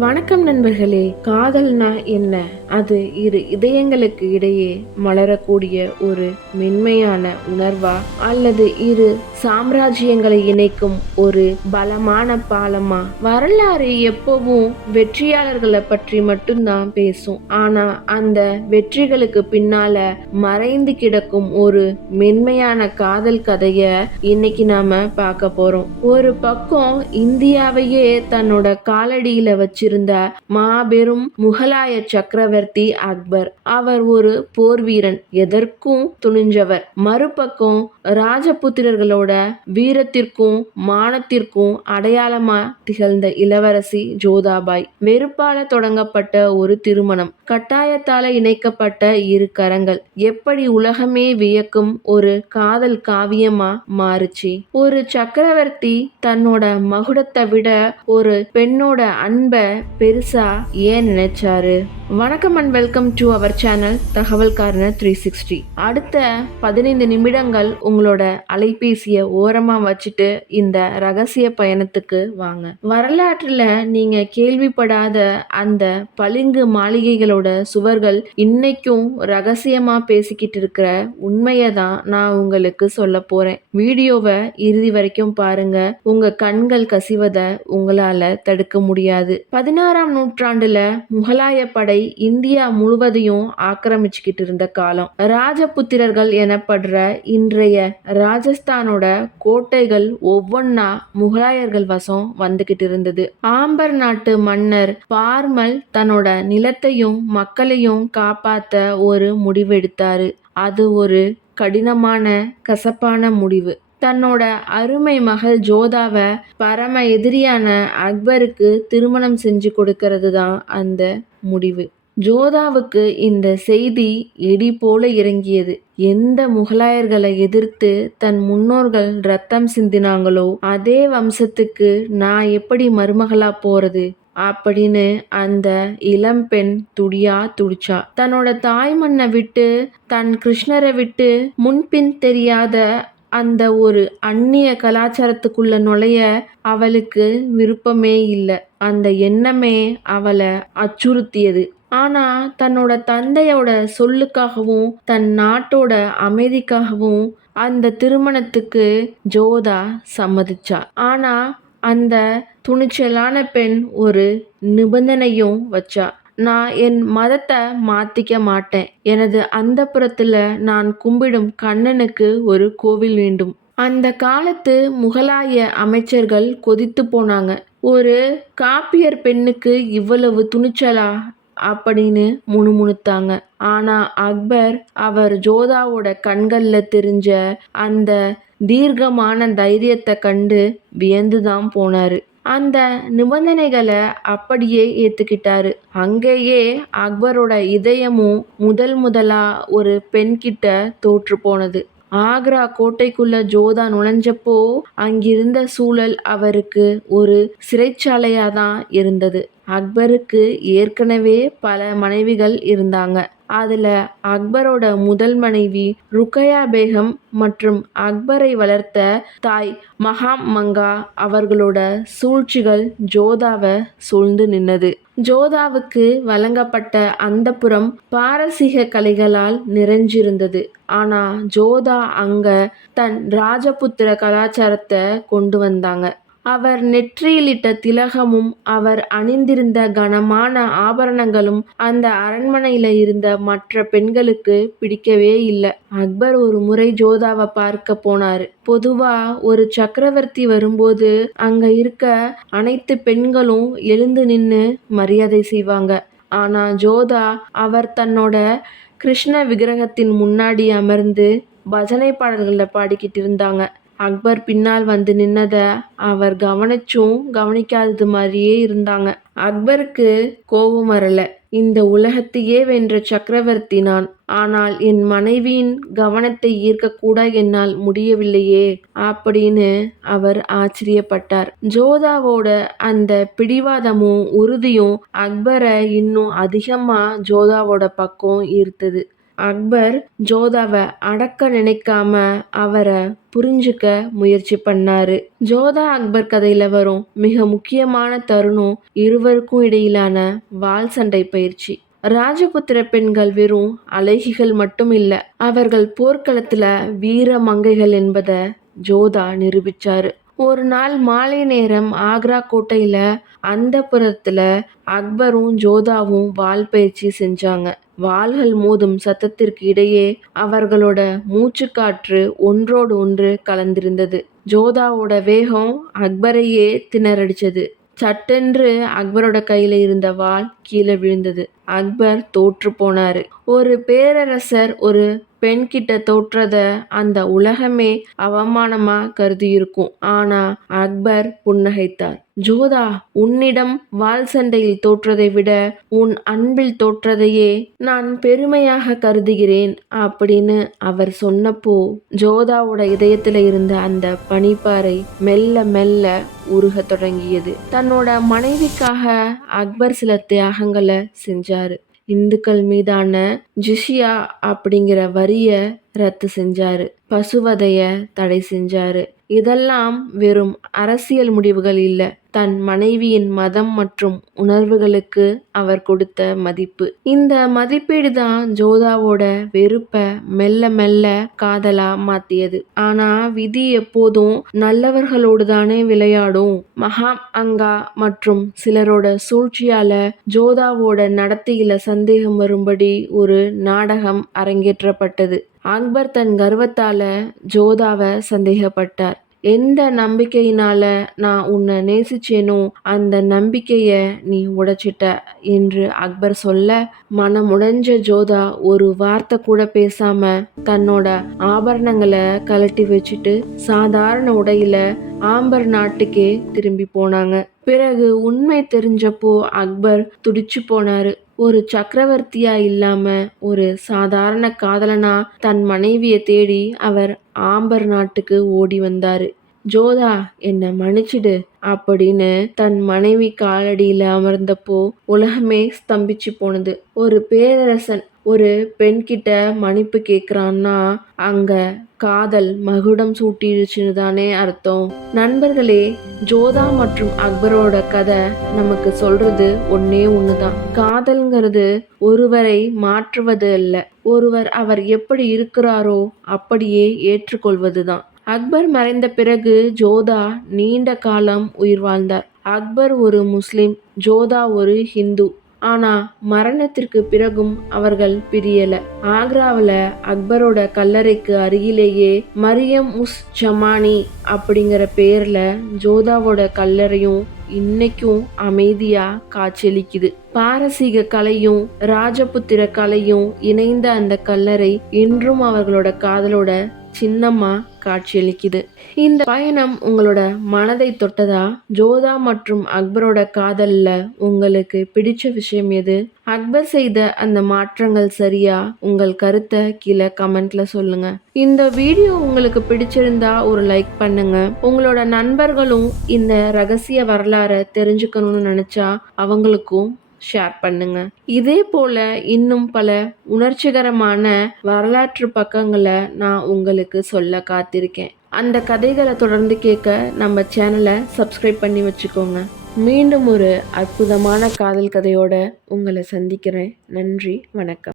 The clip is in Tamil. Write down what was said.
வணக்கம் நண்பர்களே. காதல்னா என்ன? அது இரு இதயங்களுக்கு இடையே மலரக்கூடிய ஒரு மென்மையான உணர்வா, அல்லது இரு சாம்ராஜ்யங்களை இணைக்கும் ஒரு பலமான பாலமா? வரலாறு எப்பவும் வெற்றியாளர்களை பற்றி மட்டும்தான் பேசும். ஆனா அந்த வெற்றிகளுக்கு பின்னால மறைந்து கிடக்கும் ஒரு மென்மையான காதல் கதைய இன்னைக்கு நாம பார்க்க போறோம். ஒரு பக்கம் இந்தியாவையே தன்னோட காலடியில வச்சிருந்த மாபெரும் முகலாய சக்கரவர்த்தி அக்பர். அவர் ஒரு போர் வீரன், எதற்கும் துணிஞ்சவர். மறுபக்கம் ராஜபுத்திரர்களோட வீரத்திற்கும் மானத்திற்கும் அடையாளமா திகழ்ந்த இளவரசி ஜோதாபாய். வெறுப்பால தொடங்கப்பட்ட ஒரு திருமணம், கட்டாயத்தால இணைக்கப்பட்ட இரு கரங்கள், எப்படி உலகமே வியக்கும் ஒரு காதல் காவியமா மாறுச்சு. ஒரு சக்கரவர்த்தி தன்னோட மகுடத்தை விட ஒரு பெண்ணோட அன்ப பெருசா ஏன் நினைச்சாரு? வணக்கம் and welcome to our channel Thagaval corner 360. அடுத்த 15 நிமிடங்கள் உங்களோட அலைபேசிய ஓரமா வச்சுட்டு இந்த ரகசிய பயணத்துக்கு வாங்க. வரலாற்றுல நீங்க கேள்விப்படாத அந்த பளிங்கு மாளிகைகளோட சுவர்கள் இன்னைக்கும் ரகசியமா பேசிக்கிட்டு இருக்கிற உண்மையை தான் நான் உங்களுக்கு சொல்ல போறேன். வீடியோவை இறுதி வரைக்கும் பாருங்க. உங்க கண்கள் கசிவதை உங்களால தடுக்க முடியாது. 16ஆம் நூற்றாண்டுல முகலாய படை இந்தியா முழுவதையும் ஆக்கிரமிச்சுக்கிட்டு இருந்த காலம். ராஜபுத்திரர்கள் எனப்படுற இன்றைய ராஜஸ்தானோட கோட்டைகள் ஒவ்வொன்னா முகலாயர்கள் வசம் வந்துகிட்டு இருந்தது. ஆம்பர் நாட்டு மன்னர் பார்மல் தன்னோட நிலத்தையும் மக்களையும் காப்பாத்த ஒரு முடிவெடுத்தாரு. அது ஒரு கடினமான கசப்பான முடிவு. தன்னோட அருமை மகள் ஜோதாவை பரம எதிரியான அக்பருக்கு திருமணம் செஞ்சு கொடுக்கறது தான் அந்த முடிவு. ஜோதாவுக்கு இந்த செய்தி இடி போல இறங்கியது. எந்த முகலாயர்களை எதிர்த்து தன் முன்னோர்கள் ரத்தம் சிந்தினாங்களோ அதே வம்சத்துக்கு நான் எப்படி மருமகளா போறது அப்படின்னு அந்த இளம் பெண் துடியா துடிச்சா. தன்னோட தாய் மண்ணை விட்டு, தன் கிருஷ்ணரை விட்டு, முன்பின் தெரியாத அந்த ஒரு அந்நிய கலாச்சாரத்துக்குள்ள நுழைய அவளுக்கு விருப்பமே இல்லை. அந்த எண்ணமே அவளை அச்சுறுத்தியது. ஆனா தன்னோட தந்தையோட சொல்லுக்காகவும் தன் நாட்டோட அமைதிக்காகவும் அந்த திருமணத்துக்கு ஜோதா சம்மதிச்சா. ஆனா அந்த துணிச்சலான பெண் ஒரு நிபந்தனையும் வச்சா. நான் என் மதத்தை மாத்திக்க மாட்டேன். எனது அந்தப்புறத்துல நான் கும்பிடும் கண்ணனுக்கு ஒரு கோவில் வேண்டும். அந்த காலத்து முகலாய அமைச்சர்கள் கொதித்து போனாங்க. ஒரு காப்பியர் பெண்ணுக்கு இவ்வளவு துணிச்சலா அப்படின்னு முணுமுணுத்தாங்க. ஆனா அக்பர், அவர் ஜோதாவோட கண்கள்ல தெரிஞ்ச அந்த தீர்க்கமான தைரியத்தை கண்டு வியந்துதான் போனாரு. அந்த நிபந்தனைகளை அப்படியே ஏத்துக்கிட்டாரு. அங்கேயே அக்பரோட இதயமும் முதலா ஒரு பெண் கிட்ட தோற்று போனது. ஆக்ரா கோட்டைக்குள்ள ஜோதா நுழைஞ்சப்போ அங்கிருந்த சூழல் அவருக்கு ஒரு சிறைச்சாலையாதான் இருந்தது. அக்பருக்கு ஏற்கனவே பல மனைவிகள் இருந்தாங்க. அதுல அக்பரோட முதல் மனைவி ருக்கையா பேகம் மற்றும் அக்பரை வளர்த்த தாய் மகாம் மங்கா அவர்களோட சூழ்ச்சிகள் ஜோதாவை சூழ்ந்து நின்னது. ஜோதாவுக்கு வழங்கப்பட்ட அந்தப்புறம் பாரசீக கலைகளால் நிறைஞ்சிருந்தது. ஆனா ஜோதா அங்க தன் ராஜபுத்திர கலாச்சாரத்தை கொண்டு வந்தாங்க. அவர் நெற்றியிலிட்ட திலகமும் அவர் அணிந்திருந்த கனமான ஆபரணங்களும் அந்த அரண்மனையில இருந்த மற்ற பெண்களுக்கு பிடிக்கவே இல்லை. அக்பர் ஒரு முறை ஜோதாவை பார்க்க போனாரு. பொதுவா ஒரு சக்கரவர்த்தி வரும்போது அங்க இருக்க அனைத்து பெண்களும் எழுந்து நின்னு மரியாதை செய்வாங்க. ஆனா ஜோதா, அவர் தன்னோட கிருஷ்ண விக்கிரகத்தின் முன்னாடி அமர்ந்து பஜனை பாடல்களை பாடிக்கிட்டு இருந்தாங்க. அக்பர் பின்னால் வந்து நின்னத அவர் கவனிச்சும் கவனிக்காதது மாதிரியே இருந்தாங்க. அக்பருக்கு கோபம் வரல. இந்த உலகத்தையே வென்ற சக்கரவர்த்தி நான். ஆனால் என் மனைவியின் கவனத்தை ஈர்க்கக்கூட என்னால் முடியவில்லையே அப்படின்னு அவர் ஆச்சரியப்பட்டார். ஜோதாவோட அந்த பிடிவாதமும் உறுதியும் அக்பரை இன்னும் அதிகமா ஜோதாவோட பக்கம் ஈர்த்தது. அக்பர் ஜோதாவை அடக்க நினைக்காம அவரை புரிஞ்சுக்க முயற்சி பண்ணாரு. ஜோதா அக்பர் கதையில வரும் மிக முக்கியமான தருணம் இருவருக்கும் இடையிலான வாள் சண்டை பயிற்சி. ராஜபுத்திர பெண்கள் வெறும் அழகிகள் மட்டும் இல்ல, அவர்கள் போர்க்களத்துல வீர மங்கைகள் என்பதை ஜோதா நிரூபிச்சாரு. ஒரு நாள் மாலை நேரம் ஆக்ரா கோட்டையில அந்தப்புறத்துல அக்பரும் ஜோதாவும் வாள் பயிற்சி செஞ்சாங்க. வாள்கள் மோதும் சத்தத்திற்கு இடையே அவர்களோட மூச்சுக்காற்று ஒன்றோடு ஒன்று கலந்திருந்தது. ஜோதாவோட வேகம் அக்பரையே திணறடிச்சது. சட்டென்று அக்பரோட கையில இருந்த வாள் கீழே விழுந்தது. அக்பர் தோற்று போனாரு. ஒரு பேரரசர் ஒரு பெண் கிட்ட தோற்றத அந்த உலகமே அவமானமா கருதி இருக்கும். ஆனா அக்பர் புன்னகைத்தார். ஜோதா, உன்னிடம் வாள் சண்டையில் தோற்றதை விட உன் அன்பில் தோற்றதையே நான் பெருமையாக கருதுகிறேன் அப்படின்னு அவர் சொன்னப்போ ஜோதாவோட இதயத்துல இருந்த அந்த பனிப்பாறை மெல்ல மெல்ல உருக தொடங்கியது. தன்னோட மனைவிக்காக அக்பர் சில தியாகங்களை செஞ்சாரு. இந்துக்கள் மீதான ஜிஷியா அப்படிங்கிற வரிய ரத்து செஞ்சாரு. பசுவதைய தடை செஞ்சாரு. இதெல்லாம் வெறும் அரசியல் முடிவுகள் இல்ல, தன் மனைவியின் மதம் மற்றும் உணர்வுகளுக்கு அவர் கொடுத்த மதிப்பு. இந்த மதிப்பீடு தான் ஜோதாவோட வெறுப்ப மெல்ல மெல்ல காதலா மாத்தியது. ஆனா விதி எப்போதும் நல்லவர்களோடு தானே விளையாடும். மகாம் அங்கா மற்றும் சிலரோட சூழ்ச்சியால ஜோதாவோட நடத்தையில சந்தேகம் வரும்படி ஒரு நாடகம் அரங்கேற்றப்பட்டது. அக்பர் தன் கர்வத்தால ஜோதாவை சந்தேகப்பட்டார். எந்த நம்பிக்கையினால நான் உன்னை நேசிச்சேனோ அந்த நம்பிக்கைய நீ உடைச்சிட்ட என்று அக்பர் சொல்ல, மனமுடைஞ்ச ஜோதா ஒரு வார்த்தை கூட பேசாம தன்னோட ஆபரணங்களை கழட்டி வச்சுட்டு சாதாரண உடையில ஆம்பர் நாட்டுக்கே திரும்பி போனாங்க. பிறகு உண்மை தெரிஞ்சப்போ அக்பர் துடிச்சு போனாரு. ஒரு சக்கரவர்த்தியா இல்லாம ஒரு சாதாரண காதலனா தன் மனைவியை தேடி அவர் ஆம்பர் நாட்டுக்கு ஓடி வந்தாரு. ஜோதா, என்னை மன்னிச்சிடு அப்படின்னு தன் மனைவி காலடியில அமர்ந்தப்போ உலகமே ஸ்தம்பிச்சு போனது. ஒரு பேரரசன் ஒரு பெண்கிட்ட மன்னிப்பு கேட்குறான்னா அங்க காதல் மகுடம் சூட்டிடுச்சுன்னு தானே அர்த்தம். நண்பர்களே, ஜோதா மற்றும் அக்பரோட கதை நமக்கு சொல்றது ஒன்னே ஒண்ணுதான். காதல்ங்கிறது ஒருவரை மாற்றுவது அல்ல, ஒருவர் அவர் எப்படி இருக்கிறாரோ அப்படியே ஏற்றுக்கொள்வதுதான். அக்பர் மறைந்த பிறகு ஜோதா நீண்ட காலம் உயிர் வாழ்ந்தார். அக்பர் ஒரு முஸ்லிம், ஜோதா ஒரு ஹிந்து. ஆனா மரணத்திற்கு பிறகும் அவர்கள் பிரியல. ஆக்ராவில் அக்பரோட கல்லறைக்கு அருகிலேயே மரியம் உஸ் ஜமானி அப்படிங்கிற பேர்ல ஜோதாவோட கல்லறையும் இன்னைக்கும் அமைதியா காட்சியளிக்குது. பாரசீக கலையும் ராஜபுத்திர கலையும் இணைந்த அந்த கல்லறை இன்றும் அவர்களோட காதலோட சின்னமா காட்சியளிக்குது. இந்த பயணம் உங்களோட மனதை தொட்டதா? ஜோதா மற்றும் அக்பரோட காதல்ல உங்களுக்கு பிடிச்ச விஷயம் எது? அக்பர் செய்த அந்த மாற்றங்கள் சரியா? உங்கள் கருத்தை கீழே கமெண்ட்ல சொல்லுங்க. இந்த வீடியோ உங்களுக்கு பிடிச்சிருந்தா ஒரு லைக் பண்ணுங்க. உங்களோட நண்பர்களும் இந்த ரகசிய வரலாறை தெரிஞ்சுக்கணும்னு நினைச்சா அவங்களுக்கும் ஷேர் பண்ணுங்க. இதே போல இன்னும் பல உணர்ச்சிகரமான வரலாற்று பக்கங்களை நான் உங்களுக்கு சொல்ல காத்திருக்கேன். அந்த கதைகளை தொடர்ந்து கேட்க நம்ம சேனலை சப்ஸ்கிரைப் பண்ணி வச்சுக்கோங்க. மீண்டும் ஒரு அற்புதமான காதல் கதையோட உங்களை சந்திக்கிறேன். நன்றி, வணக்கம்.